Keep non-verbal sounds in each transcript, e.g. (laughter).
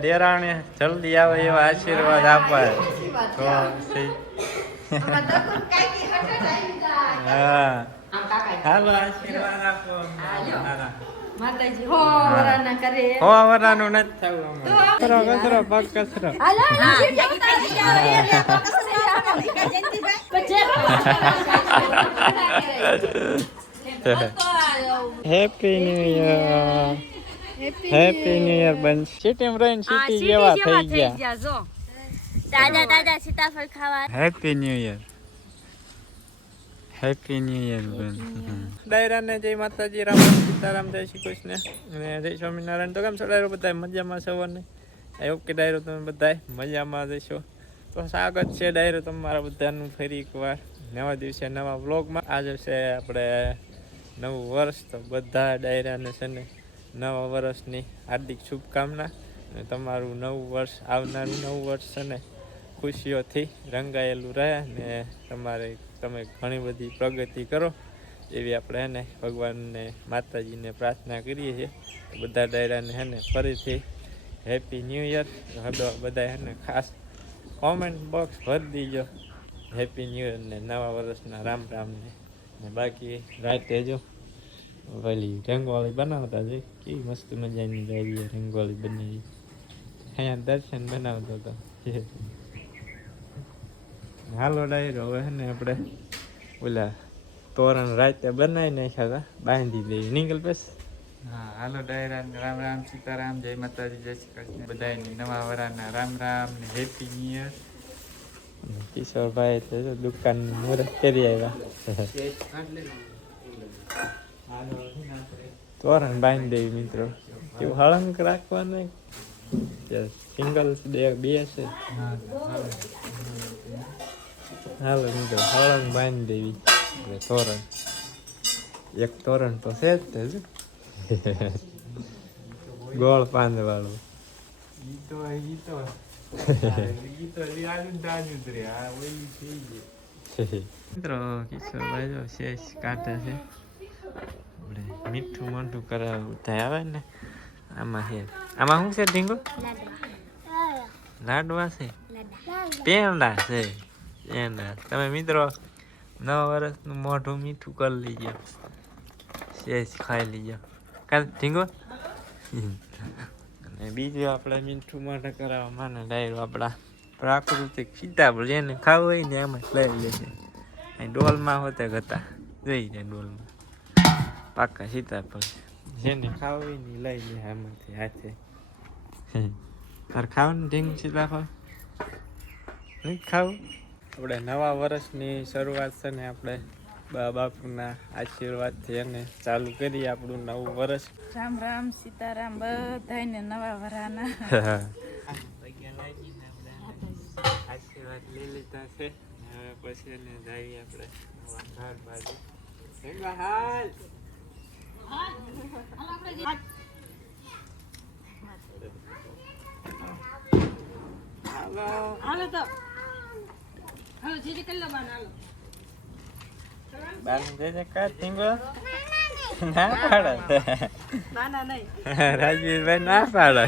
દેરાણી જલ્દી આવે એવા આશીર્વાદ આપવા. તો હા. હાલો આશીર્વાદ આપો. માતાજી હો વરાના કરે હો. વરાનું નથી થવું પગ હાલો (laughs) (laughs) happy new year happy new year બન સિટી રહીને સિટી જેવા થઈ ગયા. જો. તાજા તાજા સીતાફળ ખાવા. Happy new year happy new year બેન ડાયરાને જય માતાજી રામ રામ, સીતારામ જય શ્રી કૃષ્ણ. અને જય સ્વામિનારાયણ. તો કેમ છો ડાયરો બધા મજામાં સવારને આઈ હોપ કે ડાયરો તમે બધા મજામાં જશો તો સ્વાગત છે ડાયરો તમારા બધાનું ફરી એકવાર. નવા દિવસે નવા વ્લોગમાં. આજે છે આપણે નવું વર્ષ તો બધા ડાયરાને છે ને નવા વર્ષની હાર્દિક શુભકામના અને તમારું નવું વર્ષ, આવનારું નવું વર્ષ છે ને ખુશીઓથી રંગાયેલું રહે ને તમારે, તમે ઘણી બધી પ્રગતિ કરો એવી આપણે હે ને ભગવાનને, માતાજીને પ્રાર્થના કરીએ છીએ. બધા ડાયરાને હે ને ફરીથી હેપી ન્યૂ યર હવે બધા હે ને ખાસ કોમેન્ટ બોક્સ ભરી દીજો. હેપી ન્યૂ યર ને નવા વર્ષના રામ રામને. ને બાકી રાતે જો પેલી રંગોળી બનાવતા છે કેવી મસ્ત મજાની જાય રંગોળી બનાવી અહીંયા દર્શન બનાવતો હતો. હાલો ડાયરો હવે હે ને આપણે ઓલા તોરણ રાતે બનાવી નાખ્યા હતા બાંધી દઈએ નીકળ બસ હા હાલો ડાયરા રામ રામ સીતારામ જય માતાજી જય શ્રી કૃષ્ણ. બધાની નવા વરાના રામ રામ ને હેપી ન્યુ યર કિશોરભાઈ દુકાન મુહૂર્ત કરી આવ્યા (laughs) તોરણ બાંધી દેવી મિત્રો. કેવું હળંક રાખવાનું? સિંગલ બે બે છે. હાલો મિત્રો હળંગ બાંધી દેવી. એટલે તોરણ. એક તોરણ તો છે જ તે. (laughs) ગોળ પાંદ વાળું (laughs) મિત્રો કિશોરભાઈ જો શેષ કાઢે છે. આપણે મીઠું મોઢું કરાવવું થાય. આવે ને? આમાં છે આમાં શું છે ઢીંગો? લાડવા છે. પેંડા છે. પેંડા તમે મિત્રો નવા વર્ષનું મોઢું મીઠું કરી લીજો. શેષ ખાઈ લીજો. કાલ ઢીંગો? અને બીજું આપણે મીઠું મોઢું કરાવવા માને ડાયરો આપણા પ્રાકૃતિક સીતાફળ જેને ખાવું હોય ને એમ લઈ લેશે અહીં ડોલમાં હોતે હતા જઈ જાય ડોલમાં. પાકા સીતાફળ જેને ખાવું ને લઈ લે આમાંથી હાથે તાર ખાવાનું ઢીંગ સીતાફળ નહીં ખાવું આપણે નવા વર્ષની શરૂઆત છે ને આપણે બા બાપુના આશીર્વાદથી એને ચાલુ કરીએ આપણું નવું વર્ષ રામ રામ સીતારામ બધાને નવા વરાના આશીર્વાદ લઈ લીધા છે હવે પછી એને જઈએ આપણે નવા ઘર બાજુ હાલ હાલો હાલો તો હાલો જીજી કરી લો બાન હાલો બાનું જય જયકાર ઢીંગો ના પાડે ના ના નહીં રાજવીરભાઈ ના પાડે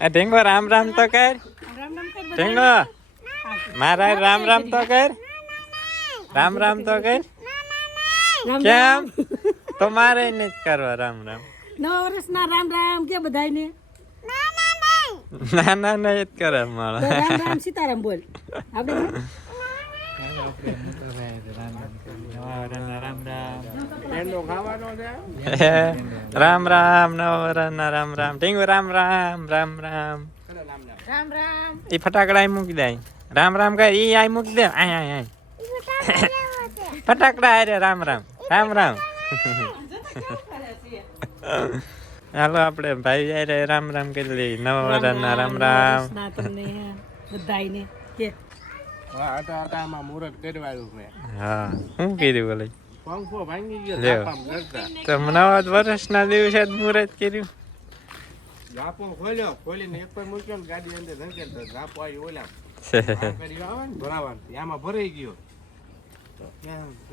આ ઢીંગો રામ રામ તો કર રામ રામ કર ઢીંગો મારા રામ રામ તો કર રામ રામ તો કર કેમ તો મારે નથી કરવા રામ રામ નવા વર્ષના રામ રામ કે બધાયને ના ના ના એ જ કરે મારા તો રામ રામ સીતારામ બોલ આપણે રામ રામ નવરાના રામ રામ ઢીંગુ રામ રામ રામ રામ રામ રામ એ ફટાકડા અહીં મૂકી દે અહીં. રામ રામ કર ઈ અહીં મૂકી દે આય આય આય ફટાકડા અરે રામ રામ રામ રામ. હાલો આપણે ભાઈ યારે રામ રામ કરી લઈએ. નવા વરાના રામ રામ ના તમને બધાયને. કે. આટા આટામાં મુહૂર્ત કરવાયું મેં હા શું કીધું બોલે પંખો ભાંગી ગયો. કરતા. તો નવા વર્ષના દિવસે જ મુરત કર્યું. ઝાપો ખોલ્યો ખોલીને એક પર મૂક્યો ને ગાડી અંદર ધકેલતો. આવી ઓલા. ભરાવાનું. આમાં ભરાઈ ગયો.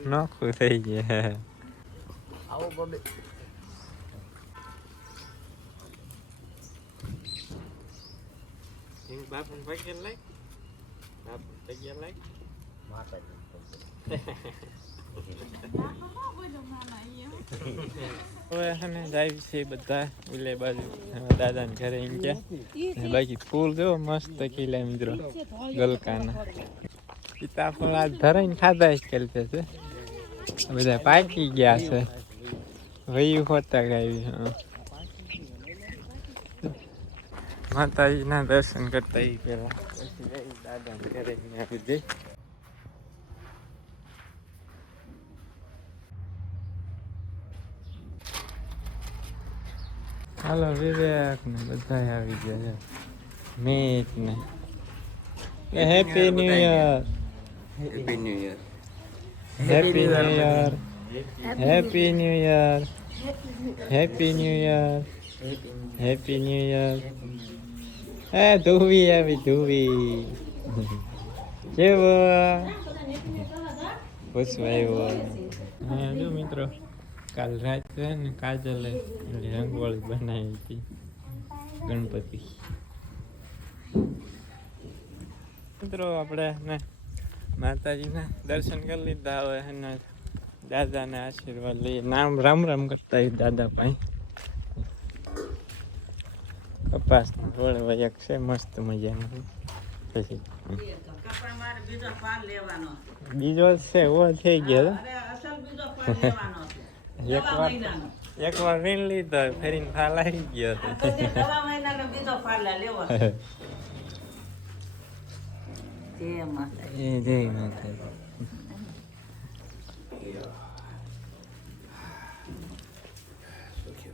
નોખું થઈ ગયા બાપુને લાગ બાપુ હવે હે જાય છે બધા ઉલે બાજુ દાદાને ઘરે એમ બાકી ફૂલ જો મસ્ત ખીલા મિત્રો ગલકાના સીતાફળ આ ધરાઈને ખાધા જ છે. બધા પાકી ગયા છે. વયું હોતા ગાવી માતાજીના દર્શન કરતા એ જઈ હાલો વિવેક ને બધા આવી ગયા છે. મીત ને. Happy new year. Happy new year happy new year happy new year happy new year happy new year હે ધુવી આવી ધુવી કેવો પૂછવા હા જો મિત્રો કાલ રાત્રે ને કાજલે રંગોળી બનાવી હતી. ગણપતિ. મિત્રો આપણે ને માતાજીના દર્શન કરી લીધા હવે એના દાદાના આશીર્વાદ લઈએ. નામ રામ રામ કરતા હોય દાદા ભાઈ કપાસ રોડ વયક છે, મસ્ત મજાનું. પછી બીજો છે એવો થઈ ગયો એક વાર એક વાર વીણ લીધો, ફેરીને ફાલ આવી ગયો આ જય માતા જય માતાજી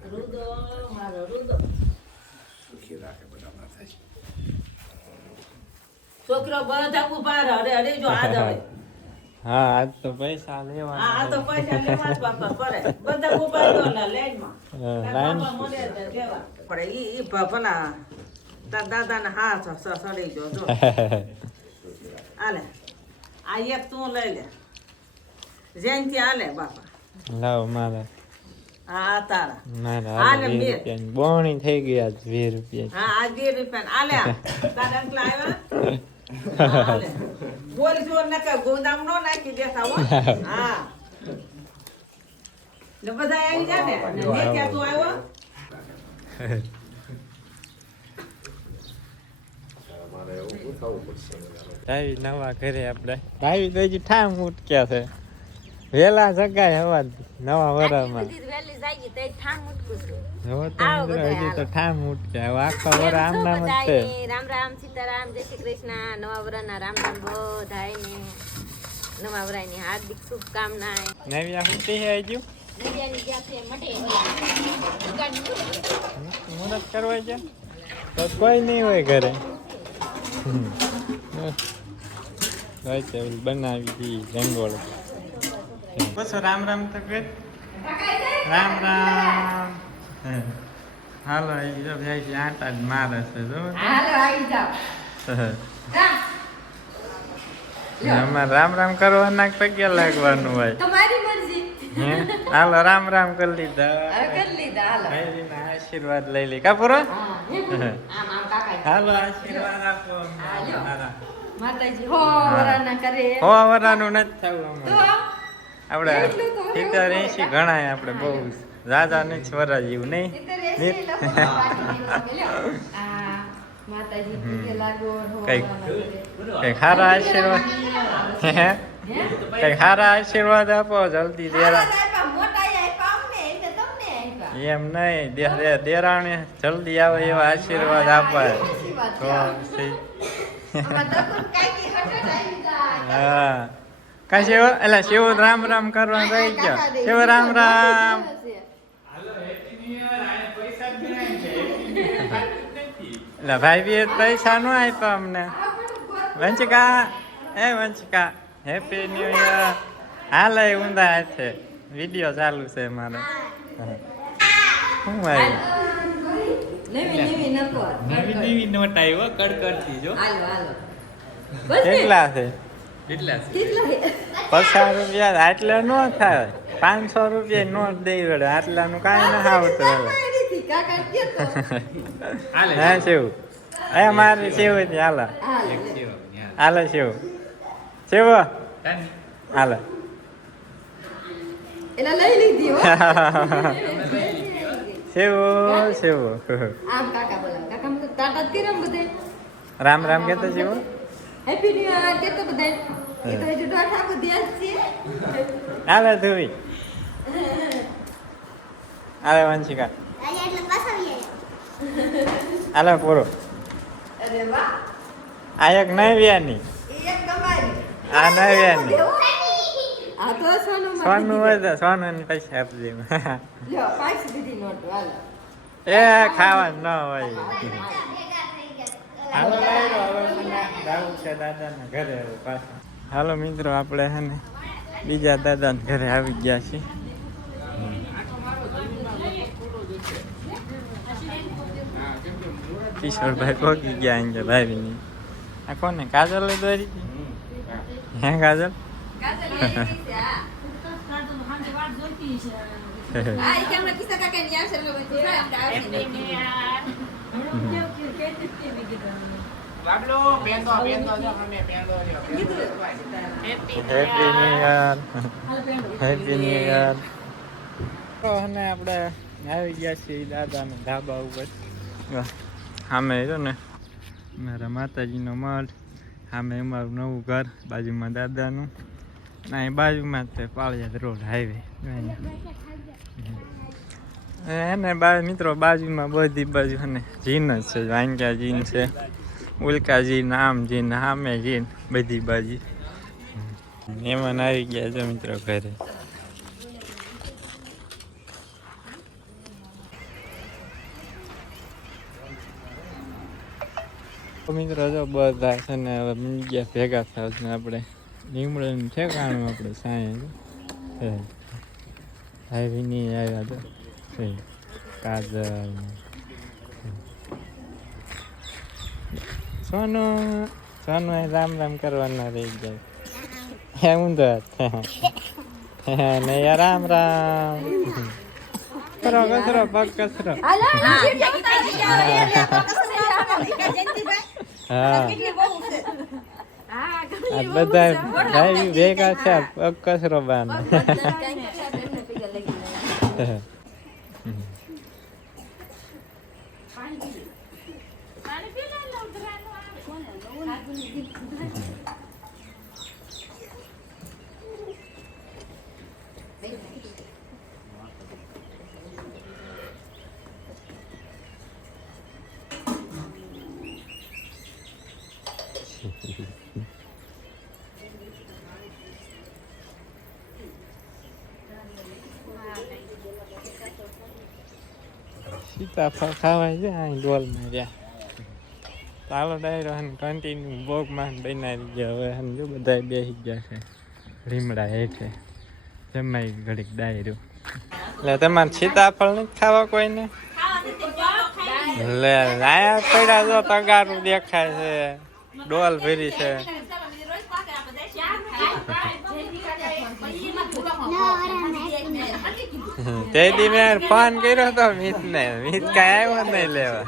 રુદો મારો રુદો છોકરો બધા ઊભા રહે અરે અરે જો આ દવે હા આજ તો પૈસા લેવા આ તો પૈસા લેવા બાપા પડે. બધા ઊભા તો ને લાઈનમાં હા, લાઈન તો લેવા પડે ઈ ભલા તાર દાદાને હાથ સડી ગયો જો. (laughs) આલે. આ એક તું લઈ લે. જયંતિ આલે બાપા. લાવ મારા. તારા. હાલે હાલે બે. બોણી થઈ ગયા આજ વીસ રૂપિયા હા આ બે રૂપિયા આલે આ. તારા અંકલ આવ્યા? (laughs) બોલ જોર ન કર. ગોદામ નો નાખી દેતા હો. હા. ને બધા આવી જા ને. ક્યાં તું આવ્યો? ભાઈ નવા ઘરે આપણે. ભાઈ તો હજી ઠામ ઉટક્યા છે. વેલા જગાય હવા નવા વરામાં. વહેલી તો ઠામ ઉઠકું છું. જો તો આવો મિત્રો બધાય હજી તો ઠામ ઉટક્યા હવે આખા વરા આમ નામ જ છે. રામ રામ સીતારામ જય શ્રી કૃષ્ણ. નવા વરાના રામ રામ બધાયને નવા વરાની હાર્દિક શુભકામના નવી હે મટે ઓલા દુકાનની મુહૂર્ત કરવા છે તો કોઈ નહીં હોય ઘરે. છે બનાવી હતી રંગોળ. બસો રામ રામ તો કર રામ રામ. હાલો એ જો ભાઈ છે આટા જ મારે છે જો હાલો આવી જાઓ. અમારે રામ રામ કરવાના પગે લાગવાનું હોય? તમારી મરજી. હે? હાલો રામ રામ કરી લીધા. કરી લીધા હાલો. આશીર્વાદ લઈ લે. કા પૂરો? હાલો આશીર્વાદ આપો. માતાજી હો વરાના કરે હો વરાનું નથી થવું આપણે સિત્તેર ગણાય આપણે બહુ. રાજા નથી વરા જેવું નહીં. કંઈક સારા આશીર્વાદ. હે? હે? કંઈક આશીર્વાદ આપો જલ્દી દેરા. એમ નહીં દેરાણી જલ્દી આવે એવા આશીર્વાદ આપાય હા કા શિવ એટલે શિવ રામ રામ કરવા રહી ગયો. શિવ રામ રામ. એટલે ભાઈ બી પૈસા નો આપ્યો અમને. વંચિકા એ વંચિકા હેપી ન્યુ યર હાલે ઊંધા છે વીડિયો ચાલુ છે મારે. શું આવ્યું? નવી નવી નકો. નવી નવી નોટ આવ્યો કડકડથી જો. હાલો, હાલો. કેટલા છે? કેટલા છે? પચાસ રૂપિયા આટલે નો થાય. પાંચસો રૂપિયા નોટ દઈ વડે આટલાનું કાંઈ ના આવતું હવે. હા શિવ. એ મારે શિવ. હતી હાલો. હાલો. શિવ શિવ. હાલો. લઈ લીધી (laughs) શિવ શિવ આમ કાકા બોલાવ. કાકા મને ટાટા જ કર્યા બધે. રામ રામ કેતો શિવ હેપી ન્યુ યર કેતો બધે. એ તો હજુ દોઢ આખો છે. હાલો ધુવી. હાલો વંશિકા. હાલો પૂરો. અરે વાહ. આ એક નવ્યાની. એ એક તમારી. આ નવ્યાની. આ તો સોનું સોનું હોય તો સોનું ની પૈસા આપજે. લ્યો પાંચ દીધી નોટ હાલો. એ ખાવાનું ન હોય. હાલો મિત્રો આપણે હે ને બીજા દાદાના ઘરે આવી ગયા છીએ. કિશોરભાઈ કોકી ગયા ભાઈ ભાઈની આ કોને કાજલ દોરી? હે કાજલ? ની આપણે ને. આવી ગયા છીએ દાદાના ધાબા ઉપર. સામે રહ્યો ને? મારા માતાજીનો મઠ સામે અમારું નવું ઘર બાજુમાં દાદાનું. ના બાજુમાં જ તે પાળિયાદ રોડ હાઈવે એને બા, મિત્રો, બાજુમાં બધી બાજુ અને જીન જ છે વાંક્યા જીન છે, ઉલ્કા જીન, આમ જીન હામે જીન, બધી બાજુ. એમાં આવી ગયા છે મિત્રો ઘરે. મિત્રો, જો બધા છે ને હવે ગયા ભેગા થયા છે આપણે. લીમડોનું ઠેકાણું આપણે સાંજે હાઈવીની આવ્યા તો કાજલ. સોનો સોનું રામ રામ કરવાના રહી જાય. એમ તો નહીં રામ રામ. કરો કચરો પગ કચરો હાલો, આ બધા ભાઈ ભેગા છે કચરો બાન સીતાફળ ખાવાય છે અહીં ડોલમાં રહ્યા ચાલો ડાયરો હન કન્ટિન્યુ બોગમાં બનાવી ગયા હવે હન જો બધા બેસી ગયા છે લીમડા હેઠે જમાઈ ઘડીક ડાયરો એટલે તમારે સીતાફળ નથી ખાવા કોઈને લે લાયા પડ્યા જો તગારું દેખાય છે ડોલ ભરી છે તે દી મેં ફોન કર્યો તો મિત ને મિત કઈ આવ્યો નહીં લેવા.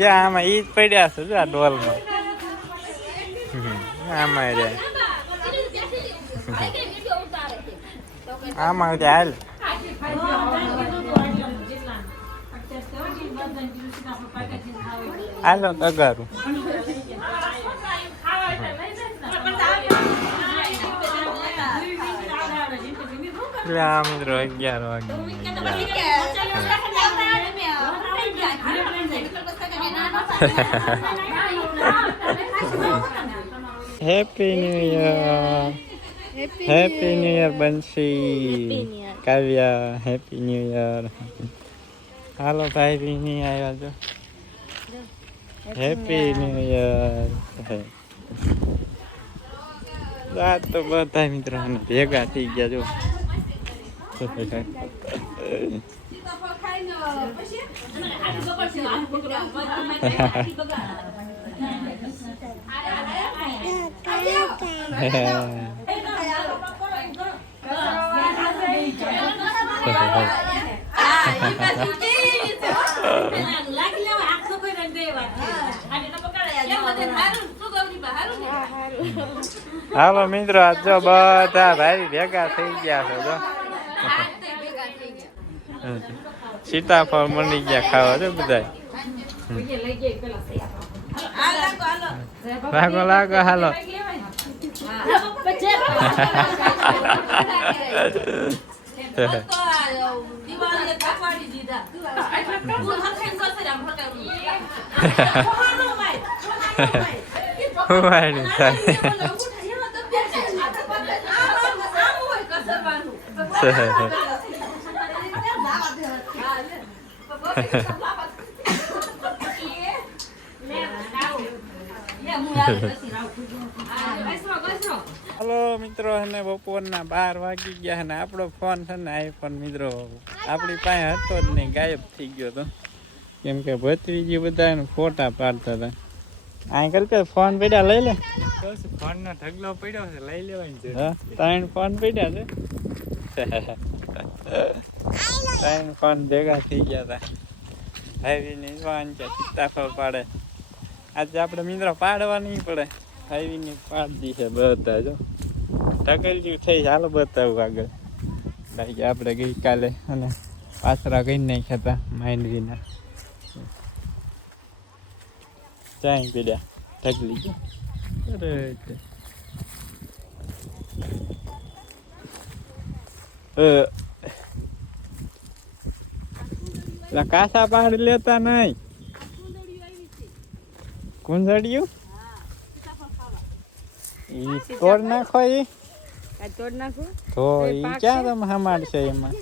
યા આમાં ઈ જ પડ્યા છે જો આ ડોલમાં. આમાં રે. આમાં તે હાલ. હાલો, તગારું. એટલે આ મિત્રો અગિયાર વાગે happy new year happy new year Bansi Kavya happy new year હાલો ભાઈ બી આવ્યા છો હેપી ન્યુ યર રાત તો બધા મિત્રો આને ભેગા થઈ ગયા જો હાલો મિત્રો આજ જો બધા ભાઈ ભેગા થઈ ગયા છો જો. સીતાફળ મળી ગયા ખાવા છે બધા લાગો લાગો હાલો. (laughs) (laughs) હુવાડી થાય હલો મિત્રો અને બપોરના બાર વાગી ગયા અને આપણો ફોન છે ને આઈફોન મિત્રો. આપણી પાસે હતો જ નહીં ગાયબ થઈ ગયો તો. કેમ કે ભત્રીજી બધા ફોટા પાડતા હતા. અહીં કરી ફોન પડ્યા લઈ લે. ફોન નો ઢગલો પડ્યો છે લઈ લેવાની છે હા ત્રણ ફોન પડ્યા છે. ત્રણ ફોન ભેગા થઈ ગયા હતા હાઈવીની વાન કે સીતાફળ પાડે. આજે આપણે મિત્રો પાડવા નહીં પડે. હાઈવી ની પાડી છે બધા જો. જેવું થઈ હાલો બતાવું આગળ. કારણ કે આપણે ગઈકાલે અને પાછરા કઈ નાખ્યા હતા માંડવીના. ચાય પીડ્યા ઢગલી. ગયો અ. કાસા પહાડ લેતા નહીં કુંજડિયું? ઈ તોડ નાખો ઈ. તોડ નાખું? તો ઈ ક્યાં તમે હમાડશે એમાં?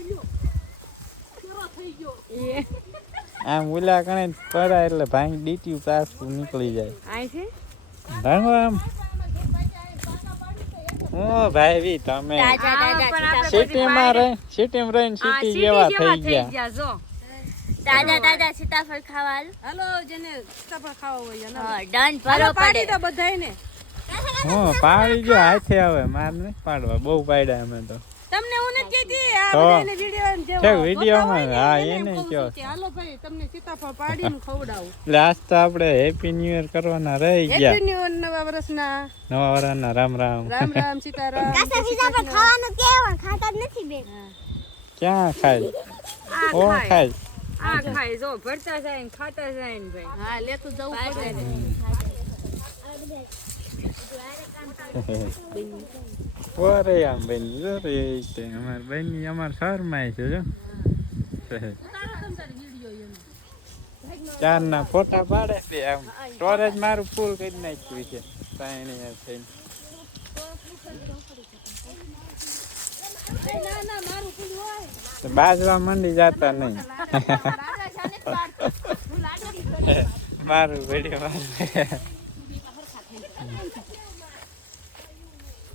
આમ ઓલા કણે પડાય એટલે ભાંગી ડીટી પાછું નીકળી જાય. ભાંગો આમ. ઓ ભાઈ તમે. સિટીમાં રહે સિટીમાં રહીને સિટી જેવા થઈ ગયા. જો. તાજા તાજા સીતાફળ ખાવા હાલો. જેને સીતાફળ ખાવા હોય હા ડન ભરો પડે. તો બધાયને. હું પાડી ગયો હાથે આવે માર નહીં પાડવા બહુ પાડ્યા અમે તો. તમને હું નથી કહેતી આ બધાને બધાયને વિડિયો જેવો ઠેક વિડિયોમાં હા, એને કહો. હાલો ભાઈ તમને સીતાફળ પાડીને ખવડાવું. (laughs) લાસ્ટ તો આપણે હેપી ન્યુ યર કરવાના રહી હેપી ન્યુ યર નવા વર્ષના. નવા વર્ષના રામ રામ. રામ રામ સીતારામ. (laughs) સીતાફળ ખાવાનું કેવા? ખાતા જ નથી બે ક્યાં ખાય? ઓ ખાય. આ ખાય જો ભરતા જાય ને ખાતા જાય ભાઈ. હા લેતું જવું પડે. ઓરે આમ બેન રે તે અમાર બેન અમાર શહેરમાં છે જો ચાર ના ફોટા પાડે તે આમ સ્ટોરેજ મારું ફૂલ કરી નાખ્યું છે. સાયણી થઈને. બાજવા મંડી જતા નહીં. (laughs) (laughs) મારું વીડિયો મારું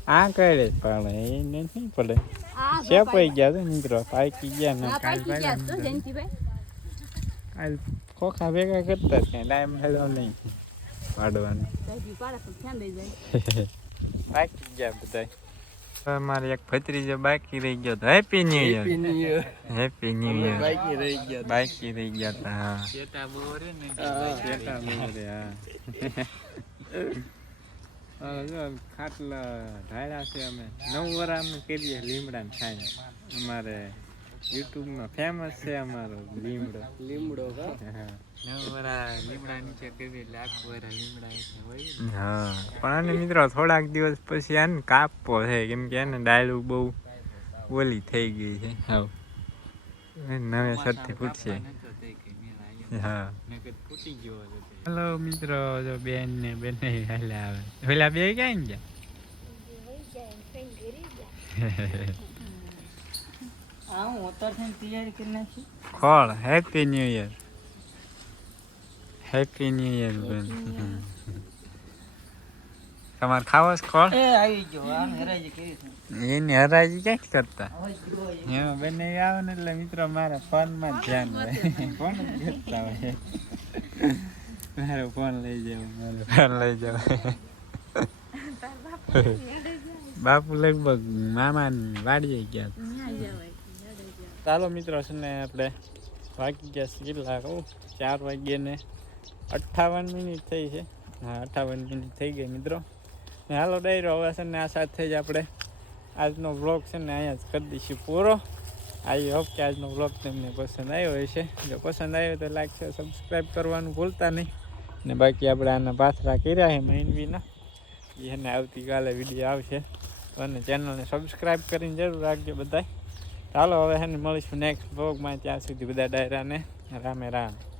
આ કરે પણ એ નથી પડે. શેપાઈ ગયા છે મિત્રો પાકી ગયા ને. કાલ ખોખા ભેગા કરતા કઈ ટાઈમ મળ્યો નહીં પાડવાનો. બાકી (laughs) ગયા બધા મારે એક ભત્રીજો બાકી રહી ગયો તો happy new year happy new year બાકી રહી ગયા બાકી રહી ગયા તા હા. ચેટા ને. હા. (laughs) ખાટલા ઢાળ્યા છે અમે. નવ વરા અમે કરીએ લીમડા ખાઈને. અમારે યુટ્યુબમાં ફેમસ છે અમારો લીમડો. લીમડો હા. લીમડા નીચે કરી એટલે આખું વરા લીમડા હોય હા. પણ આને મિત્રો થોડાક દિવસ પછી આને કાપવો છે. કેમ કે એને ડાયલું બહુ ઓલી થઈ ગઈ છે. હા એ નવે સરથી ફૂટશે. હેલો મિત્રો જો બેન ને બેન હાલે આવે. પેલા બે ક્યાં ગયા ખોળ happy new year happy new year બેન. તમારે ખાવો છે ખોળ એ આવી ગયો. આમ હેરાજી કરી છે. એની હરાજી ક્યાંક કરતા? એમાં બંને આવે ને એટલે મિત્રો મારા ફોનમાં જ ધ્યાન હોય ફોન જ જોતા હોય? મારો ફોન લઈ જાવ મારો ફોન લઈ જાવ બાપુ લગભગ મામા વાડીએ ગયા ચાલો મિત્રો છે ને આપણે વાગી ગયા છે કેટલા? કહું ચાર વાગ્યે ને અઠ્ઠાવન મિનિટ થઈ છે. હા અઠ્ઠાવન મિનિટ થઈ ગઈ મિત્રો. ને હાલો ડાયરો હવે છે ને આ સાથે જ આપણે આજનો વ્લોગ છે ને અહીંયા જ કરી દઈશું પૂરો. આઈ હોપ કે આજનો વ્લોગ તમને પસંદ આવ્યો હશે. જો પસંદ આવ્યો તો લાઈક છે સબસ્ક્રાઈબ કરવાનું ભૂલતા નહીં. ને બાકી આપણે આના પાથરા કર્યા છે મહિનવીના એને આવતીકાલે વીડિયો આવશે. અને ચેનલને સબસ્ક્રાઈબ કરીને જરૂર રાખજો બધાય. ચાલો હવે એને મળીશું નેક્સ્ટ બ્લોગમાં ત્યાં સુધી બધા ડાયરાને રામે રામ.